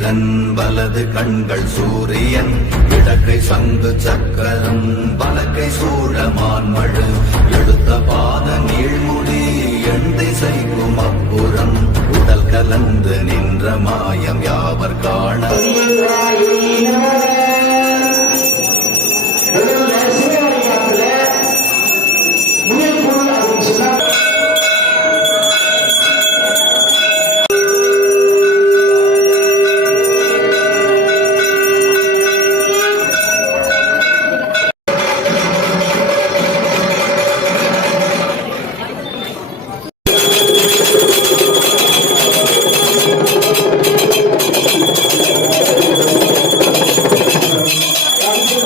வீரன் வலது கண்கள் சூரியன் இடக்கை சங்கு சக்கரம் வலக்கை சூழமான்மழு எடுத்த பாத நீழ்முடி எண் திசைக்கும் அப்புறம் உடல் கலந்து நின்ற மாயம் யாவர் காண